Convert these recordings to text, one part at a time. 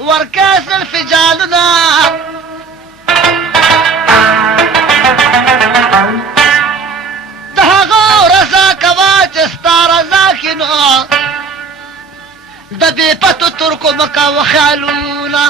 ورکاس الفجالنا دهغو رزا کوا چستا رزا کنو دبی پتو ترکو مکا وخیالونا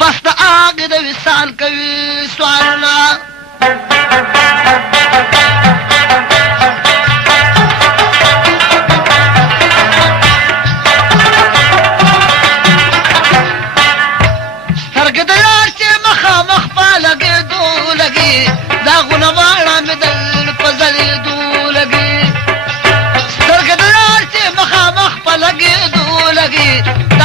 بس دا آگے دا وصال کوي سوالنا سترگ دا یار چے مخا مخپا لگے دو لگی دا غنوانا میں دل پزل دو لگی سترگ دا یار چے مخا مخپا لگے دو لگی